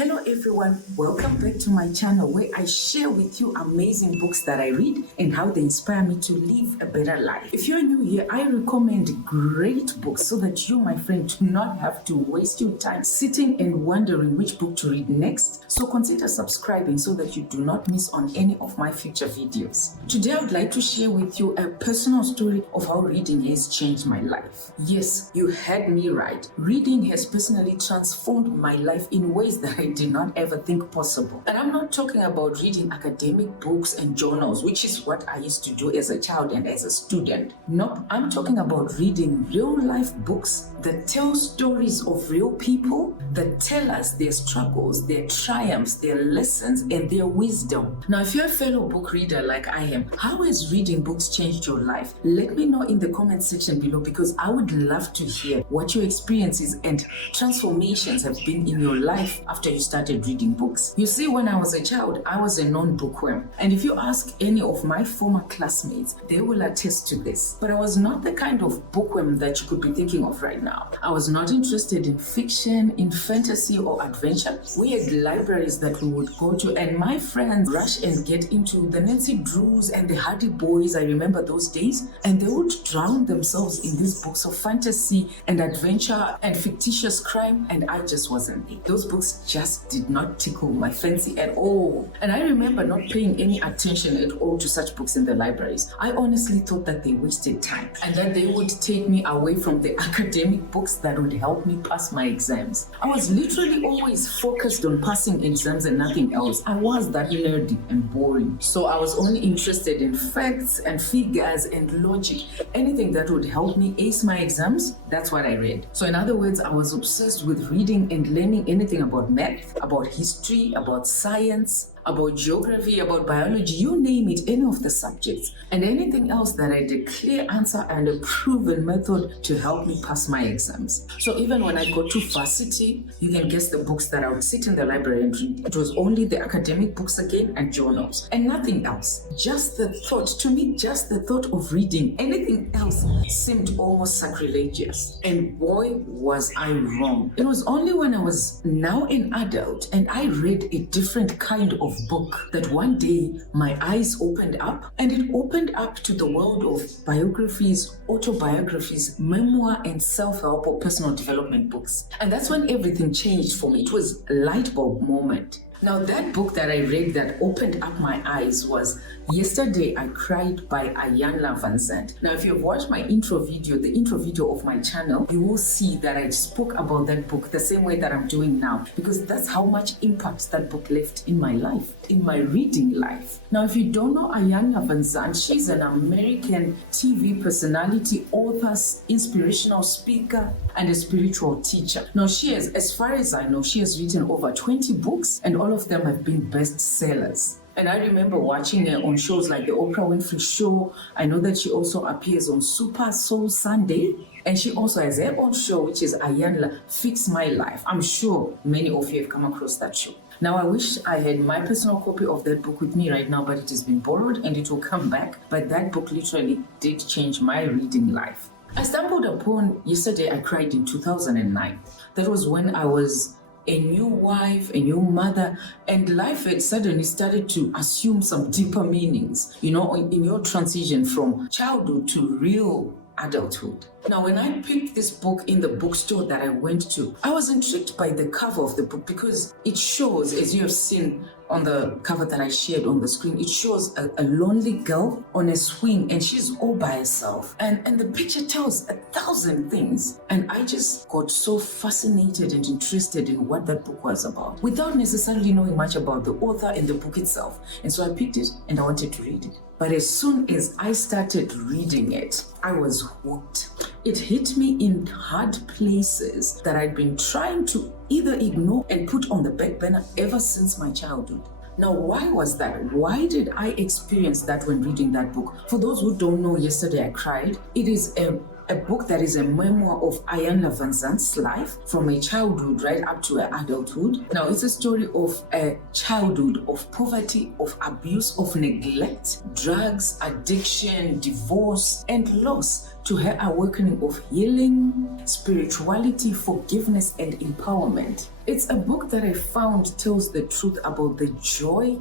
Hello everyone, welcome back to my channel where I share with you amazing books that I read and how they inspire me to live a better life. If you're new here, I recommend great books so that you, my friend, do not have to waste your time sitting and wondering which book to read next. So consider subscribing so that you do not miss on any of my future videos. Today I would like to share with you a personal story of how reading has changed my life. Yes, you heard me right. Reading has personally transformed my life in ways that I did not ever think possible. And I'm not talking about reading academic books and journals, which is what I used to do as a child and as a student. Nope, I'm talking about reading real life books that tell stories of real people, that tell us their struggles, their triumphs, their lessons, and their wisdom. Now, if you're a fellow book reader like I am, how has reading books changed your life? Let me know in the comment section below because I would love to hear what your experiences and transformations have been in your life after you started reading books. You see, when I was a child, I was a non-bookworm. And if you ask any of my former classmates, they will attest to this. But I was not the kind of bookworm that you could be thinking of right now. I was not interested in fiction, in fantasy or adventure. We had libraries that we would go to and my friends rush and get into the Nancy Drews and the Hardy Boys. I remember those days. And they would drown themselves in these books of fantasy and adventure and fictitious crime. And I just wasn't there. Those books just did not tickle my fancy at all. And I remember not paying any attention at all to such books in the libraries. I honestly thought that they wasted time and that they would take me away from the academic books that would help me pass my exams. I was literally always focused on passing exams and nothing else. I was that nerdy and boring. So I was only interested in facts and figures and logic. Anything that would help me ace my exams, that's what I read. So in other words, I was obsessed with reading and learning anything about math, about history, about science, about geography, about biology, you name it, any of the subjects, and anything else that had a clear answer and a proven method to help me pass my exams. So even when I got to varsity, you can guess the books that I would sit in the library and read. It was only the academic books again and journals and nothing else. Just the thought of reading anything else seemed almost sacrilegious. And boy, was I wrong. It was only when I was now an adult and I read a different kind of book that one day my eyes opened up, and it opened up to the world of biographies, autobiographies, memoir, and self-help or personal development books. And that's when everything changed for me. It was a light bulb moment. Now, that book that I read that opened up my eyes was Yesterday I Cried by Iyanla Vanzant. Now, if you've watched my intro video, the intro video of my channel, you will see that I spoke about that book the same way that I'm doing now, because that's how much impact that book left in my life, in my reading life. Now, if you don't know Iyanla Vanzant, she's an American TV personality, author, inspirational speaker, and a spiritual teacher. Now, she has, as far as I know, she has written over 20 books, and all of them have been bestsellers. And I remember watching her on shows like the Oprah Winfrey Show. I know that she also appears on Super Soul Sunday. And she also has her own show, which is Iyanla Fix My Life. I'm sure many of you have come across that show. Now, I wish I had my personal copy of that book with me right now, but it has been borrowed and it will come back. But that book literally did change my reading life. I stumbled upon Yesterday I Cried in 2009. That was when I was a new wife, a new mother, and life had suddenly started to assume some deeper meanings, you know, in your transition from childhood to real adulthood. Now, when I picked this book in the bookstore that I went to, I was intrigued by the cover of the book because it shows, as you have seen on the cover that I shared on the screen, it shows a lonely girl on a swing and she's all by herself. And the picture tells 1,000 things. And I just got so fascinated and interested in what that book was about without necessarily knowing much about the author and the book itself. And so I picked it and I wanted to read it. But as soon as I started reading it, I was hooked. It hit me in hard places that I'd been trying to either ignore and put on the back burner ever since my childhood. Now, why was that? Why did I experience that when reading that book? For those who don't know Yesterday I Cried, it is a a book that is a memoir of Ayanna Van Zant's life from her childhood right up to her adulthood. Now, it's a story of a childhood of poverty, of abuse, of neglect, drugs, addiction, divorce, and loss, to her awakening of healing, spirituality, forgiveness, and empowerment. It's a book that I found tells the truth about the joy,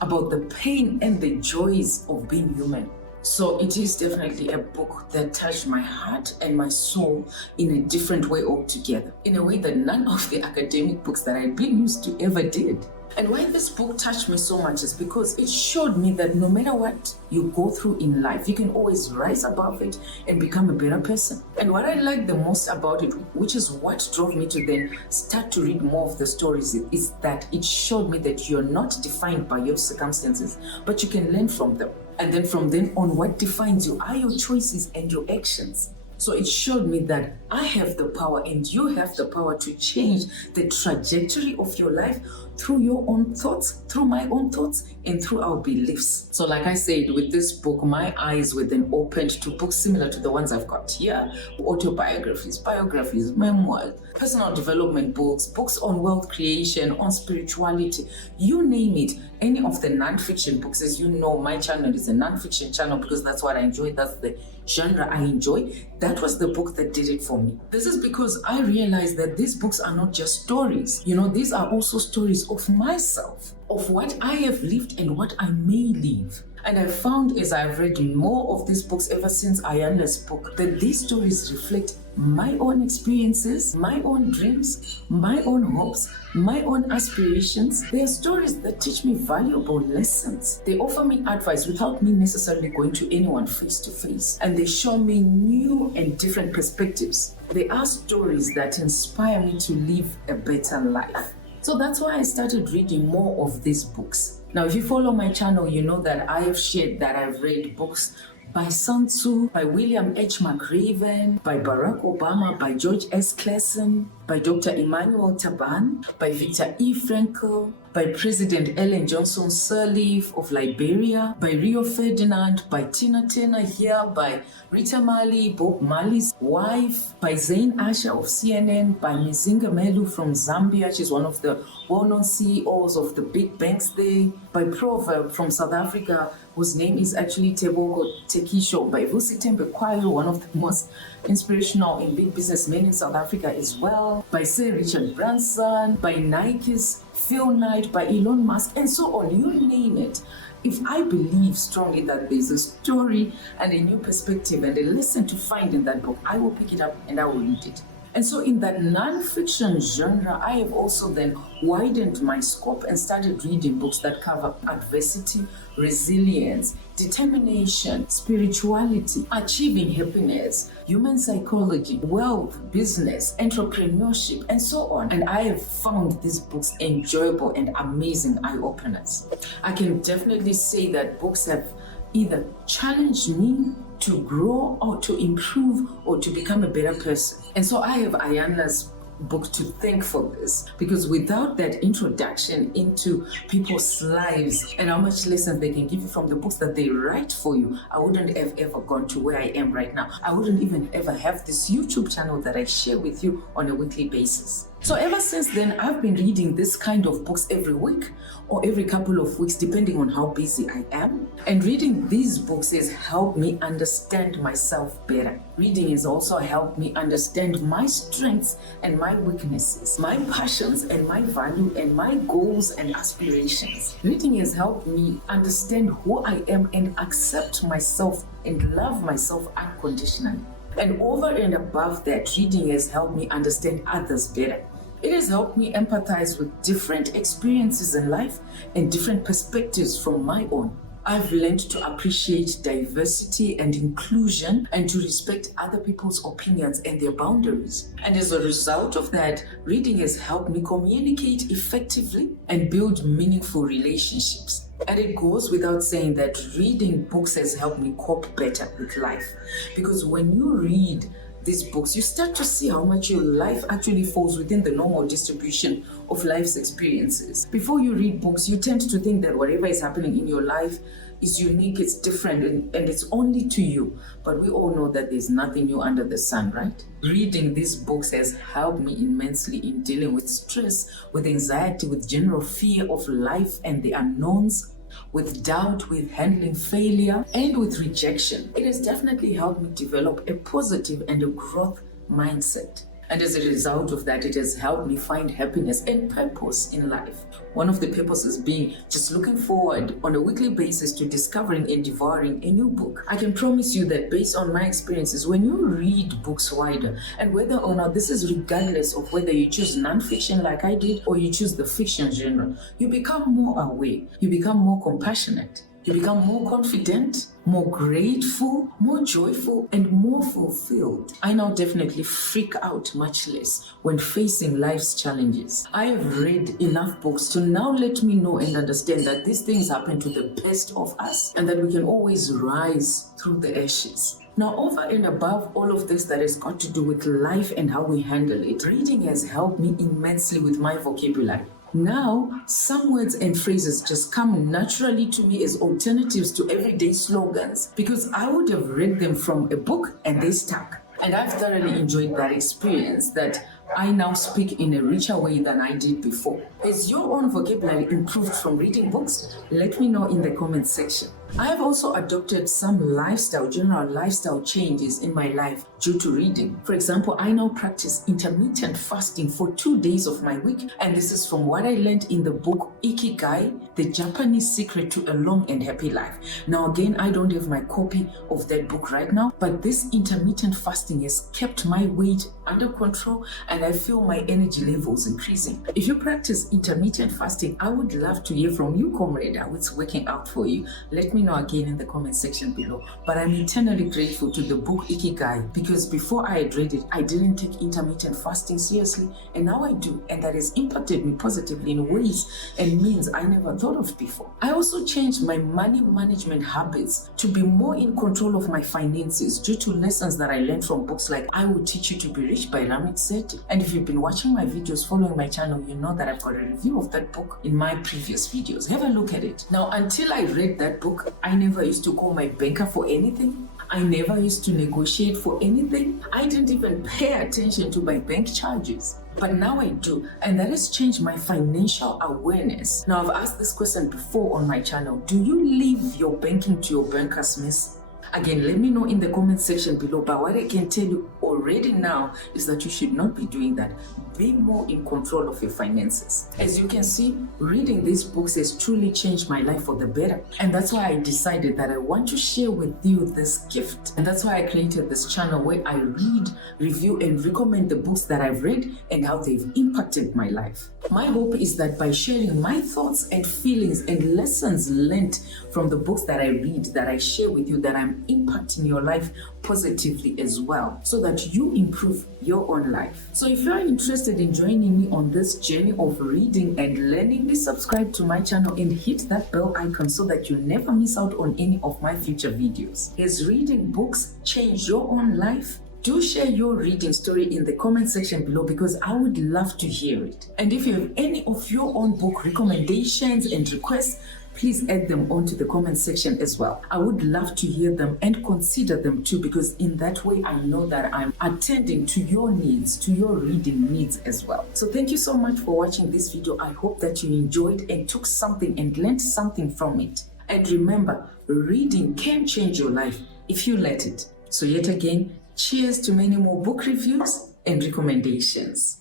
about the pain, and the joys of being human. So it is definitely a book that touched my heart and my soul in a different way altogether, in a way that none of the academic books that I've been used to ever did. And why this book touched me so much is because it showed me that no matter what you go through in life, you can always rise above it and become a better person. And what I like the most about it, which is what drove me to then start to read more of the stories, is that it showed me that you're not defined by your circumstances, but you can learn from them. And then from then on, what defines you are your choices and your actions. So it showed me that I have the power and you have the power to change the trajectory of your life through your own thoughts, through my own thoughts, and through our beliefs. So like I said, with this book, my eyes were then opened to books similar to the ones I've got here. Autobiographies, biographies, memoirs, personal development books, books on wealth creation, on spirituality, you name it. Any of the non-fiction books. As you know, my channel is a non-fiction channel because that's what I enjoy. That's the genre I enjoy. That was the book that did it for me. This is because I realized that these books are not just stories. These are also stories of myself, of what I have lived and what I may live. And I found, as I've read more of these books ever since Ayanna's book, that these stories reflect my own experiences, my own dreams, my own hopes, my own aspirations. They are stories that teach me valuable lessons. They offer me advice without me necessarily going to anyone face to face. And they show me new and different perspectives. They are stories that inspire me to live a better life. So that's why I started reading more of these books. Now, if you follow my channel, you know that I have shared that I've read books by Sun Tzu, by William H. McRaven, by Barack Obama, by George S. Clason, by Dr. Emmanuel Taban, by Viktor E. Frankl, by President Ellen Johnson Sirleaf of Liberia, by Rio Ferdinand, by Tina Turner here, by Rita Marley, Bob Marley's wife, by Zain Asher of CNN, by Mizinga Melu from Zambia. She's one of the well-known CEOs of the big banks there, by Proverb from South Africa, whose name is actually Tebogo Tekisho, by Vusi Tembe Kwayo, one of the most inspirational and big businessmen in South Africa as well, by Sir Richard Branson, by Nike's Phil Knight, by Elon Musk, and so on. You name it. If I believe strongly that there's a story and a new perspective and a lesson to find in that book, I will pick it up and I will read it. And so in that non-fiction genre, I have also then widened my scope and started reading books that cover adversity, resilience, determination, spirituality, achieving happiness, human psychology, wealth, business, entrepreneurship, and so on. And I have found these books enjoyable and amazing eye-openers. I can definitely say that books have either challenged me to grow or to improve or to become a better person. And so I have Ayanna's book to thank for this, because without that introduction into people's lives and how much lessons they can give you from the books that they write for you, I wouldn't have ever gone to where I am right now. I wouldn't even ever have this YouTube channel that I share with you on a weekly basis. So ever since then, I've been reading this kind of books every week or every couple of weeks, depending on how busy I am. And reading these books has helped me understand myself better. Reading has also helped me understand my strengths and my weaknesses, my passions and my value and my goals and aspirations. Reading has helped me understand who I am and accept myself and love myself unconditionally. And over and above that, reading has helped me understand others better. It has helped me empathize with different experiences in life and different perspectives from my own. I've learned to appreciate diversity and inclusion and to respect other people's opinions and their boundaries. And as a result of that, reading has helped me communicate effectively and build meaningful relationships. And it goes without saying that reading books has helped me cope better with life. Because when you read these books, you start to see how much your life actually falls within the normal distribution of life's experiences. Before you read books, you tend to think that whatever is happening in your life is unique, it's different, and it's only to you. But we all know that there's nothing new under the sun, right? Reading these books has helped me immensely in dealing with stress, with anxiety, with general fear of life and the unknowns, with doubt, with handling failure, and with rejection. It has definitely helped me develop a positive and a growth mindset. And as a result of that, it has helped me find happiness and purpose in life. One of the purposes being just looking forward on a weekly basis to discovering and devouring a new book. I can promise you that based on my experiences, when you read books wider, and whether or not this is regardless of whether you choose non-fiction like I did or you choose the fiction genre, you become more aware, you become more compassionate. You become more confident, more grateful, more joyful, and more fulfilled. I now definitely freak out much less when facing life's challenges. I have read enough books to now let me know and understand that these things happen to the best of us and that we can always rise through the ashes. Now, over and above all of this that has got to do with life and how we handle it, reading has helped me immensely with my vocabulary. Now, some words and phrases just come naturally to me as alternatives to everyday slogans because I would have read them from a book and they stuck. And I've thoroughly enjoyed that experience that I now speak in a richer way than I did before. Has your own vocabulary improved from reading books? Let me know in the comment section. I have also adopted some general lifestyle changes in my life due to reading. For example, I now practice intermittent fasting for 2 days of my week, and this is from what I learned in the book Ikigai, The Japanese Secret to a Long and Happy Life. Now again, I don't have my copy of that book right now, but this intermittent fasting has kept my weight under control and I feel my energy levels increasing. If you practice intermittent fasting, I would love to hear from you, comrade, how it's working out for you. Let me know again in the comment section below. But I'm eternally grateful to the book Ikigai because before I had read it, I didn't take intermittent fasting seriously, and now I do, and that has impacted me positively in ways and means I never thought of before. I also changed my money management habits to be more in control of my finances due to lessons that I learned from books like I Will Teach You to Be Rich by Ramit Sethi. And if you've been watching my videos, following my channel, you know that I've got a review of that book in my previous videos. Have a look at it. Now, until I read that book, I never used to call my banker for anything. I never used to negotiate for anything. I didn't even pay attention to my bank charges. But now I do, and that has changed my financial awareness. Now, I've asked this question before on my channel. Do you leave your banking to your bankers, miss? Again, let me know in the comment section below, but what I can tell you already now is that you should not be doing that. Be more in control of your finances. As you can see, reading these books has truly changed my life for the better. And that's why I decided that I want to share with you this gift. And that's why I created this channel where I read, review, and recommend the books that I've read and how they've impacted my life. My hope is that by sharing my thoughts and feelings and lessons learned from the books that I read, that I share with you, that I'm impacting your life positively as well, so that you improve your own life. So if you are interested in joining me on this journey of reading and learning, please subscribe to my channel and hit that bell icon so that you never miss out on any of my future videos. Has reading books changed your own life? Do share your reading story in the comment section below because I would love to hear it. And if you have any of your own book recommendations and requests, please add them onto the comment section as well. I would love to hear them and consider them too, because in that way I know that I'm attending to your needs, to your reading needs as well. So thank you so much for watching this video. I hope that you enjoyed and took something and learned something from it. And remember, reading can change your life if you let it. So yet again, cheers to many more book reviews and recommendations.